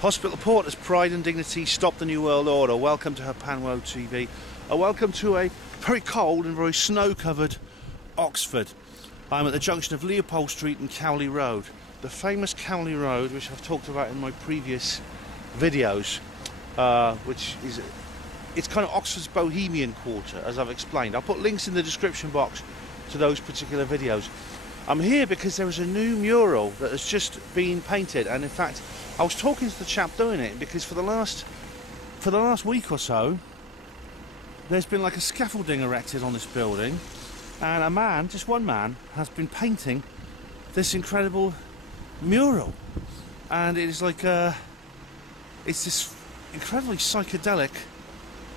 Hospital Porters, Pride and Dignity, Stop the New World Order. Welcome to Panwo TV. Welcome to a very cold and very snow-covered Oxford. I'm at the junction of Leopold Street and Cowley Road. The famous Cowley Road, which I've talked about in my previous videos, it's kind of Oxford's bohemian quarter, as I've explained. I'll put links in the description box to those particular videos. I'm here because there is a new mural that has just been painted, and in fact I was talking to the chap doing it because for the last week or so there's been like a scaffolding erected on this building, and a man, just one man, has been painting this incredible mural, and it is like it's this incredibly psychedelic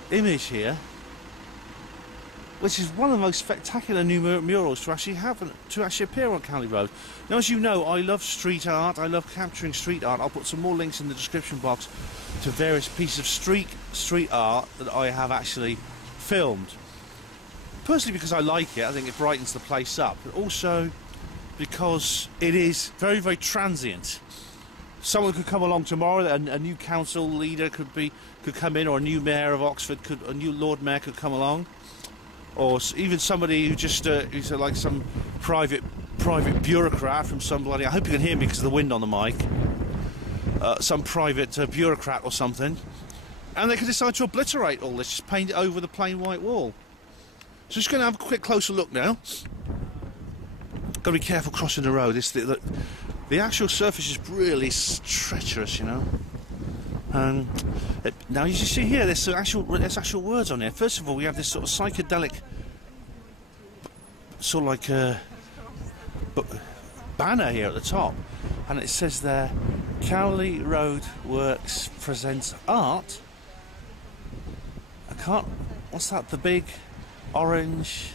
image here, which is one of the most spectacular new murals to actually appear on Cowley Road. Now, as you know, I love street art. I love capturing street art. I'll put some more links in the description box to various pieces of street art that I have actually filmed. Personally, because I like it, I think it brightens the place up, but also because it is very, very transient. Someone could come along tomorrow, a new council leader could come in, or a new mayor of Oxford, a new Lord Mayor could come along, or even somebody who just who's like some private bureaucrat from somebody. I hope you can hear me because of the wind on the mic. Some private bureaucrat or something, and they could decide to obliterate all this, just paint it over the plain white wall. So just going to have a quick closer look now. Got to be careful crossing the road. The actual surface is really treacherous, you know. And now, as you see here, there's actual words on there. First of all, we have this sort of psychedelic, sort of like a banner here at the top, and it says there, Cowley Road Works presents art. What's that? The big orange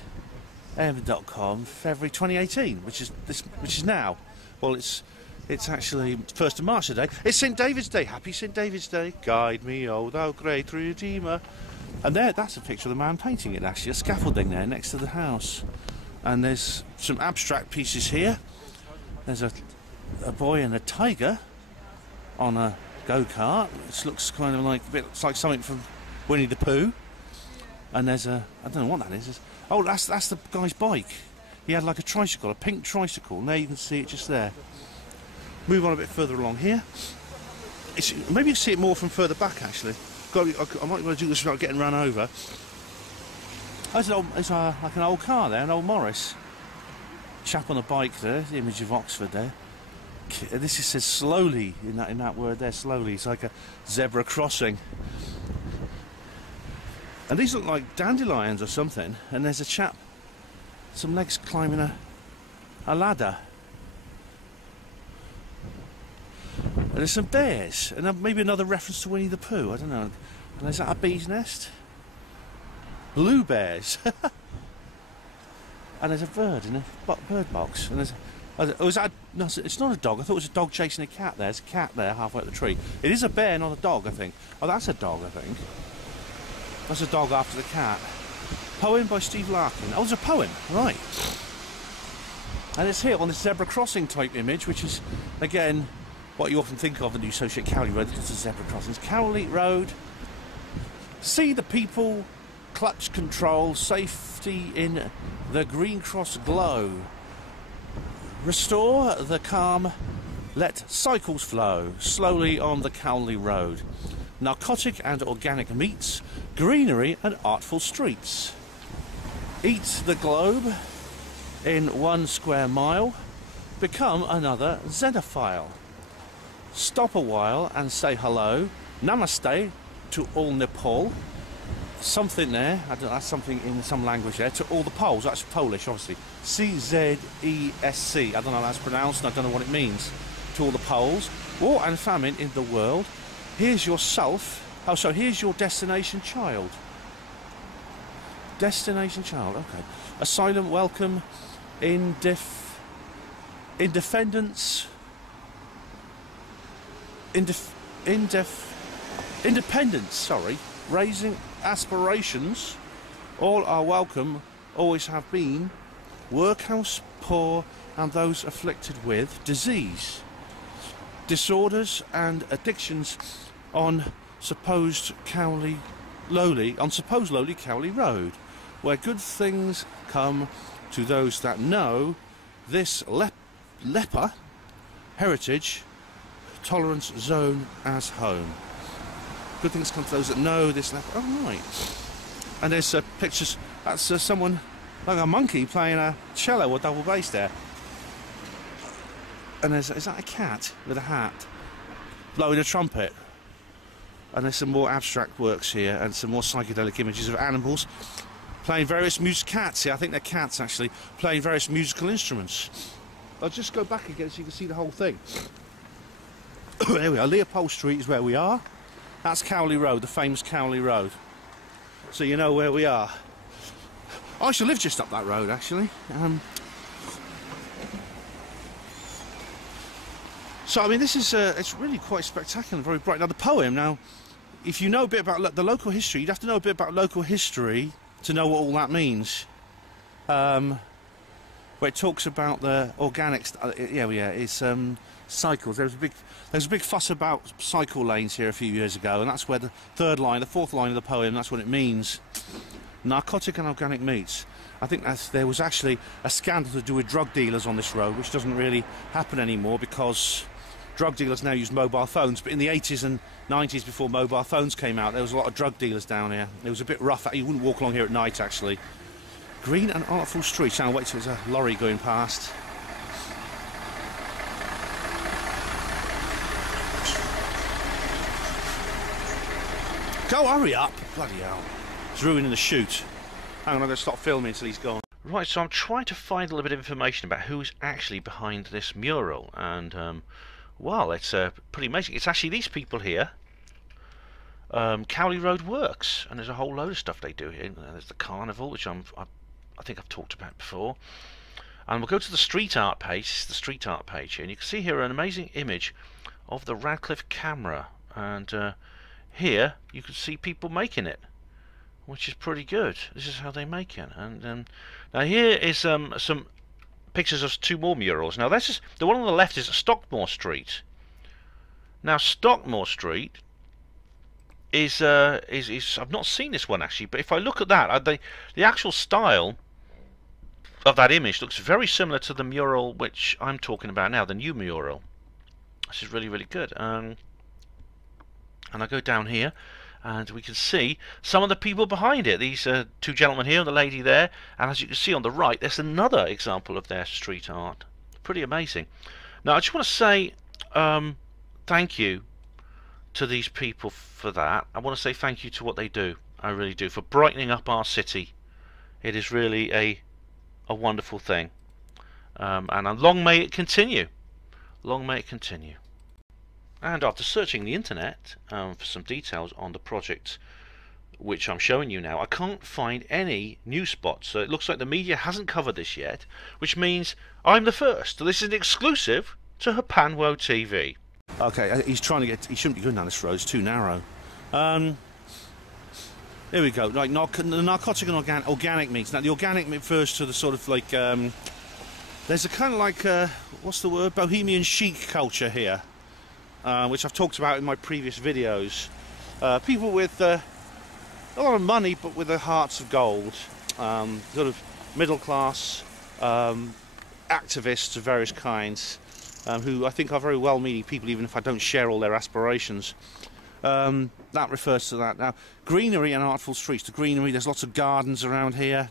m.com, February 2018, which is now. Well, it's actually 1st of March today. It's St David's Day. Happy St David's Day. Guide me, O thou great Redeemer. And that's a picture of the man painting it, actually. A scaffolding there next to the house. And there's some abstract pieces here. There's a boy and a tiger on a go-kart. It looks kind of like it's like something from Winnie the Pooh. And there's I don't know what that is. Oh, that's the guy's bike. He had like a tricycle, a pink tricycle, and there you can see it just there. Move on a bit further along here. Maybe you can see it more from further back, actually. I might want to do this without getting run over. It's like an old car there, an old Morris. Chap on a bike there, the image of Oxford there. This says slowly in that word there, slowly. It's like a zebra crossing. And these look like dandelions or something, and there's a chap, some legs climbing a ladder. And there's some bears, and then maybe another reference to Winnie the Pooh, I don't know. And is that a bee's nest? Blue bears. And there's a bird in a bird box. And no, it's not a dog. I thought it was a dog chasing a cat there. There's a cat there halfway up the tree. It is a bear, not a dog, I think. Oh, that's a dog, I think. That's a dog after the cat. Poem by Steve Larkin. Oh, it's a poem, right. And it's here on this zebra crossing type image, which is, again, what you often think of when you associate Cowley Road. It's a zebra crossing. It's Cowley Road. See the people, clutch control, safety in the green cross glow. Restore the calm, let cycles flow slowly on the Cowley Road. Narcotic and organic meats, greenery and artful streets. Eat the globe in 1 square mile, become another xenophile. Stop a while and say hello, namaste to all Nepal. Something there, I don't know, that's something in some language there, to all the Poles. That's Polish, obviously. C-Z-E-S-C, I don't know how that's pronounced, and I don't know what it means. To all the Poles. War and famine in the world. Here's yourself. Oh, so here's your destination child. Destination child, okay. Asylum, welcome, independence, sorry, raising aspirations, all are welcome, always have been, workhouse, poor, and those afflicted with disease. disorders and addictions on supposed lowly Cowley Road, where good things come to those that know this leper heritage tolerance zone as home. Good things come to those that know this leper. Oh, right. And there's pictures. That's someone like a monkey playing a cello or double bass there. And is that a cat with a hat blowing a trumpet? And there's some more abstract works here and some more psychedelic images of animals playing various cats here. I think they're cats actually playing various musical instruments. I'll just go back again so you can see the whole thing. There we are. Leopold Street is where we are. That's Cowley Road, the famous Cowley Road. So you know where we are. I shall live just up that road actually. So I mean, this is it's really quite spectacular and very bright. Now the poem, now if you know a bit about the local history, you'd have to know a bit about local history to know what all that means. Where it talks about the organics, it's cycles. There was a big fuss about cycle lanes here a few years ago, and that's where the fourth line of the poem, that's what it means. Narcotic and organic meats. I think there was actually a scandal to do with drug dealers on this road, which doesn't really happen anymore because drug dealers now use mobile phones. But in the 80s and 90s, before mobile phones came out, there was a lot of drug dealers down here. It was a bit rough. You wouldn't walk along here at night, actually. Green and artful streets. Now wait till there's a lorry going past. Go, hurry up! Bloody hell. It's ruining the shoot. Hang on, I'm going to stop filming until he's gone. Right, so I'm trying to find a little bit of information about who's actually behind this mural. And, well, it's pretty amazing. It's actually these people here. Cowley Road Works. And there's a whole load of stuff they do here. There's the carnival, which I think I've talked about before. And we'll go to the street art page. This is the street art page here. And you can see here an amazing image of the Radcliffe camera. And here you can see people making it, which is pretty good. This is how they make it. And now here is some pictures of two more murals. Now this is the one on the left is Stockmore Street. Now Stockmore Street is I've not seen this one actually, but if I look at that, the actual style of that image looks very similar to the mural which I'm talking about now, the new mural. This is really, really good. And I go down here and we can see some of the people behind it. These two gentlemen here and the lady there, and as you can see on the right there's another example of their street art. Pretty amazing. Now I just want to say thank you to these people for that. I want to say thank you to what they do. I really do, for brightening up our city. It is really a wonderful thing, and long may it continue. Long may it continue. And after searching the internet for some details on the project which I'm showing you now, I can't find any news spots. So it looks like the media hasn't covered this yet, which means I'm the first. So this is an exclusive to Hapanwo TV. Okay, he's trying to get. He shouldn't be going down this road. It's too narrow. There we go. Like the narcotic and organic meats. Now the organic meat refers to the sort of like. There's a kind of like what's the word? Bohemian chic culture here. Which I've talked about in my previous videos. People with a lot of money but with their hearts of gold. Sort of middle class activists of various kinds who I think are very well-meaning people, even if I don't share all their aspirations. That refers to that. Now, greenery and artful streets. The greenery, there's lots of gardens around here.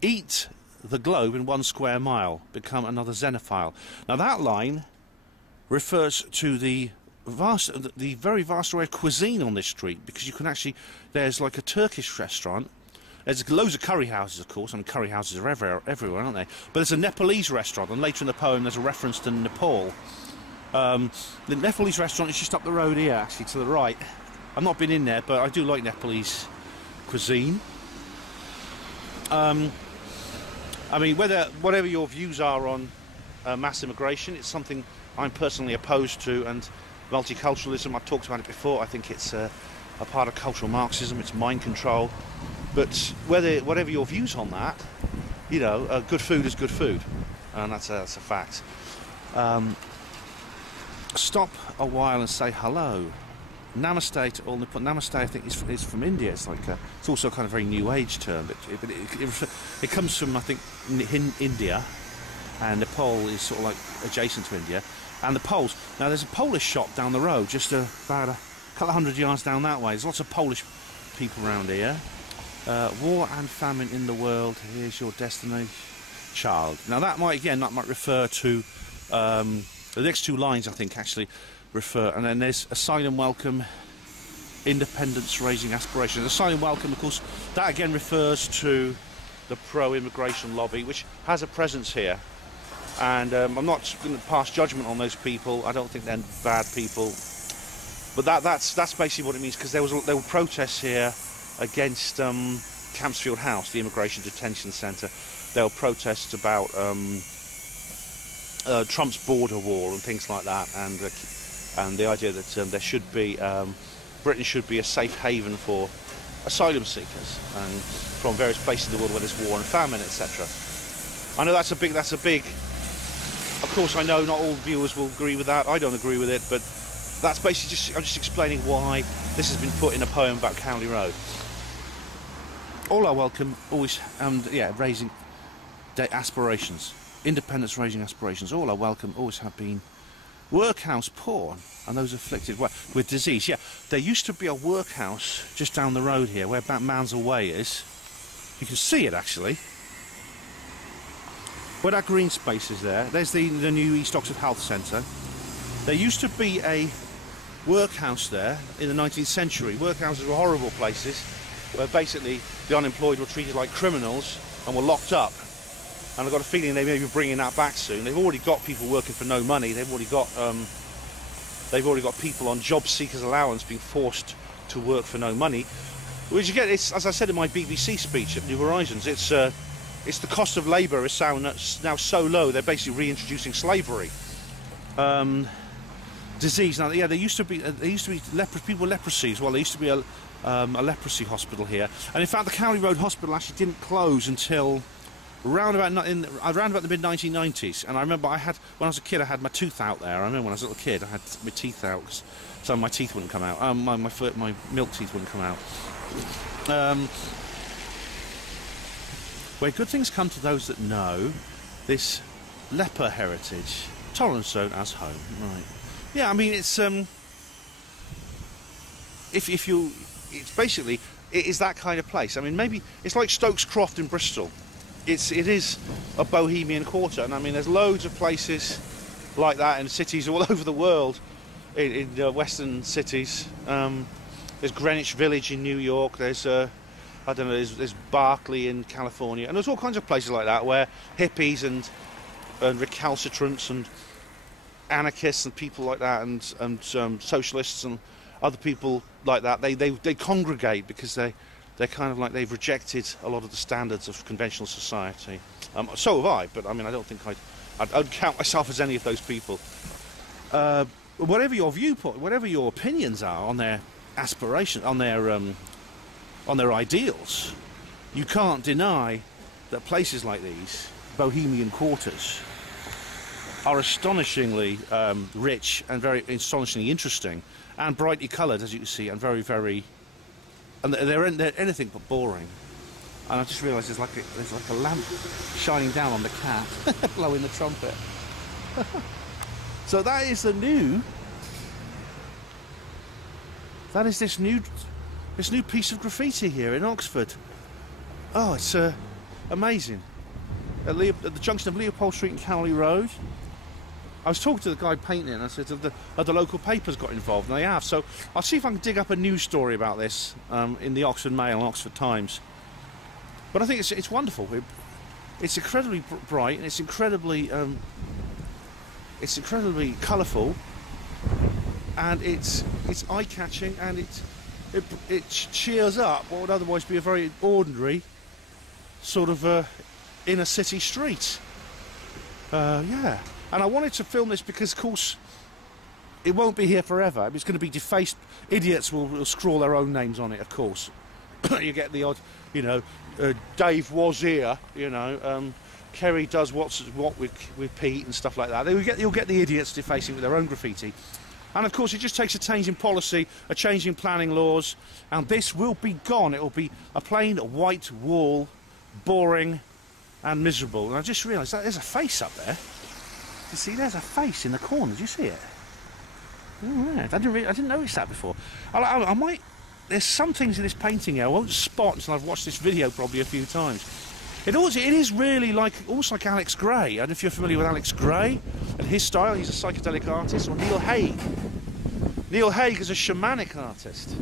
Eat the globe in 1 square mile. Become another xenophile. Now that line refers to the very vast array of cuisine on this street, because you can actually, there's like a Turkish restaurant, there's loads of curry houses of course, and curry houses are everywhere, aren't they? But there's a Nepalese restaurant, and later in the poem there's a reference to Nepal. The Nepalese restaurant is just up the road here, actually, to the right. I've not been in there, but I do like Nepalese cuisine. I mean, whatever your views are on mass immigration, it's something I'm personally opposed to, and multiculturalism, I've talked about it before. I think it's a part of cultural Marxism. It's mind control. But whatever your views on that, you know, good food is good food, and that's a fact. stop a while and say hello. Namaste to all Nippon. Namaste, I think, is from India. It's like it's also a kind of very new age term, but it comes from, I think, India, and Nepal is sort of like adjacent to India. And the Poles. Now, there's a Polish shop down the road, just about a couple of 100 yards down that way. There's lots of Polish people around here. War and famine in the world. Here's your destiny, child. Now, that might refer to the next two lines. I think actually refer, and then there's asylum welcome, independence raising aspirations. Asylum welcome, of course, that again refers to the pro-immigration lobby, which has a presence here. And I'm not going to pass judgment on those people. I don't think they're bad people, but that's basically what it means, because there were protests here against Campsfield House, the immigration detention centre. There were protests about Trump's border wall and things like that, and the idea that there should be Britain should be a safe haven for asylum seekers and from various places in the world where there's war and famine, etc. I know that's a big. Of course, I know not all viewers will agree with that. I don't agree with it, but that's basically I'm just explaining why this has been put in a poem about Cowley Road. All are welcome, always, raising aspirations, independence raising aspirations. All are welcome, always have been. Workhouse poor and those afflicted with disease. Yeah, there used to be a workhouse just down the road here, where Mansell Way is. You can see it actually. Where that green space is there, there's the new East Oxford Health Centre. There used to be a workhouse there in the 19th century. Workhouses were horrible places where basically the unemployed were treated like criminals and were locked up. And I've got a feeling they may be bringing that back soon. They've already got people working for no money. They've already got people on job seekers allowance being forced to work for no money. Which again, it's, as I said in my BBC speech at New Horizons, it's the cost of labour is now so low they're basically reintroducing slavery. Disease. Now, yeah, there used to be people with leprosy as well. There used to be a leprosy hospital here, and in fact, the Cowley Road Hospital actually didn't close until around about the mid-1990s. And I remember when I was a kid, I had my tooth out there. I remember when I was a little kid, I had my teeth out because some of my teeth wouldn't come out. My milk teeth wouldn't come out. Where good things come to those that know, this leper heritage, Torrance Zone as home, right? Yeah, I mean it's it's basically it is that kind of place. I mean, maybe it's like Stokes Croft in Bristol. It is a bohemian quarter, and I mean there's loads of places like that in cities all over the world, in western cities. There's Greenwich Village in New York. There's I don't know. There's Berkeley in California, and there's all kinds of places like that where hippies and recalcitrants and anarchists and people like that and socialists and other people like that they congregate because they're kind of like they've rejected a lot of the standards of conventional society. So have I, but I mean I don't think I'd count myself as any of those people. Whatever your viewpoint, whatever your opinions are on their aspirations, on their ideals, you can't deny that places like these, bohemian quarters, are astonishingly rich and very astonishingly interesting and brightly coloured, as you can see, and very, very... And they're anything but boring. And I just realised there's like a lamp shining down on the cat, blowing the trumpet. So that is this new piece of graffiti here in Oxford. Oh, it's amazing. At the junction of Leopold Street and Cowley Road. I was talking to the guy painting it, and I said, have the local papers got involved? And they have. So I'll see if I can dig up a news story about this in the Oxford Mail and Oxford Times. But I think it's wonderful. It's incredibly bright, and it's incredibly colourful, and it's eye-catching, and it cheers up what would otherwise be a very ordinary sort of inner city street. Yeah. And I wanted to film this because, of course, it won't be here forever. It's going to be defaced. Idiots will scrawl their own names on it, of course. You get the odd, Dave was here, Kerry does what with Pete and stuff like that. You'll get the idiots defacing with their own graffiti. And of course it just takes a change in policy, a change in planning laws, and this will be gone. It will be a plain white wall, boring and miserable. And I just realised that there's a face up there. You see, there's a face in the corner. Did you see it? Oh, right. I didn't notice that before. I might. There's some things in this painting here I won't spot until I've watched this video probably a few times. It is really almost like Alex Gray. I don't know if you're familiar with Alex Gray and his style. He's a psychedelic artist. Or Neil Haig. Neil Haig is a shamanic artist,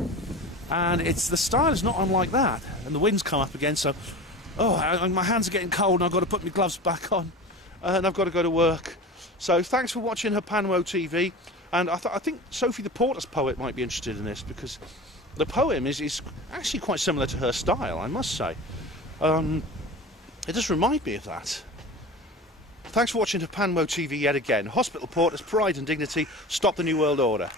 and the style is not unlike that. And the wind's come up again, so my hands are getting cold, and I've got to put my gloves back on, and I've got to go to work. So thanks for watching Hapanwo TV, and I think Sophie the Porter's poet might be interested in this, because the poem is actually quite similar to her style, I must say. It does remind me of that. Thanks for watching Hapanwo TV yet again. Hospital Porters, pride and dignity, stop the New World Order.